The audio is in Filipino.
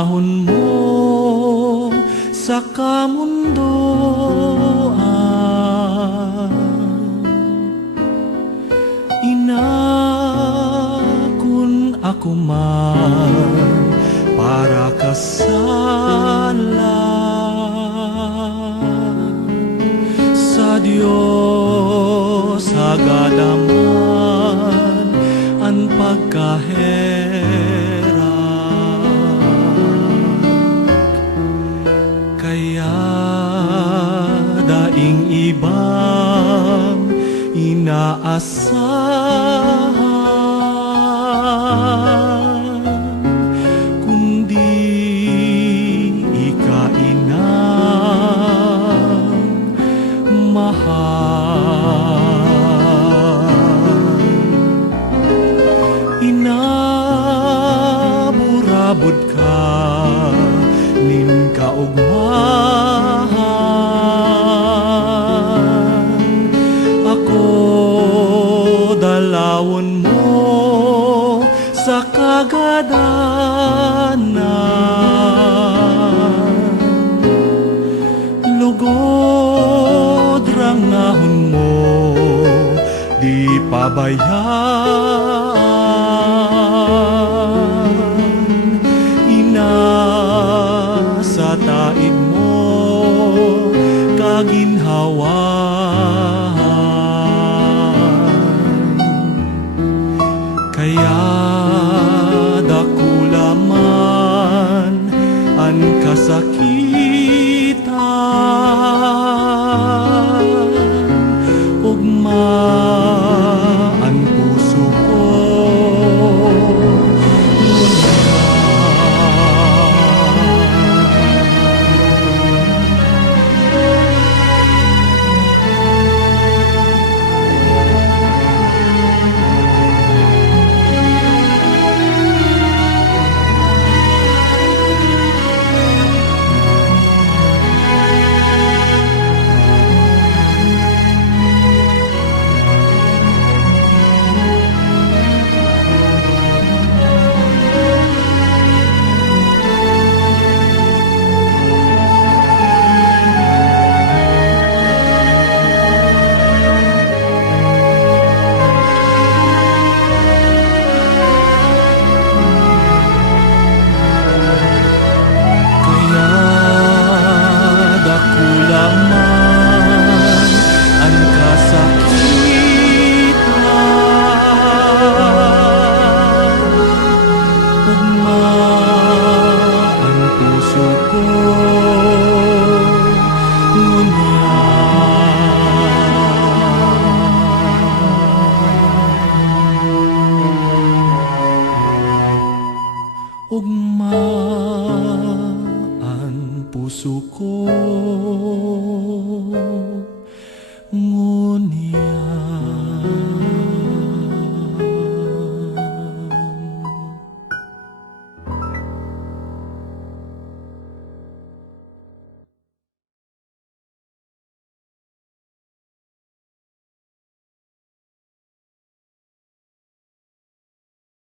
drangahon mo sa kamundoan. Inakun ako man para kasalan sa Diyos agadaman ang pagkaherak. Kaya daing ibang inaasahan, kundi ikainang mahal. Inaburabod ka nin kaugmahan, ako dalawon mo sa kagadanan. Lugod rangahon mo, di pabayaan. Ina sa taid mo kaginhawahan. Kaya dakula man ang kasakitan, ugma ang puso ko ugma ang puso ko.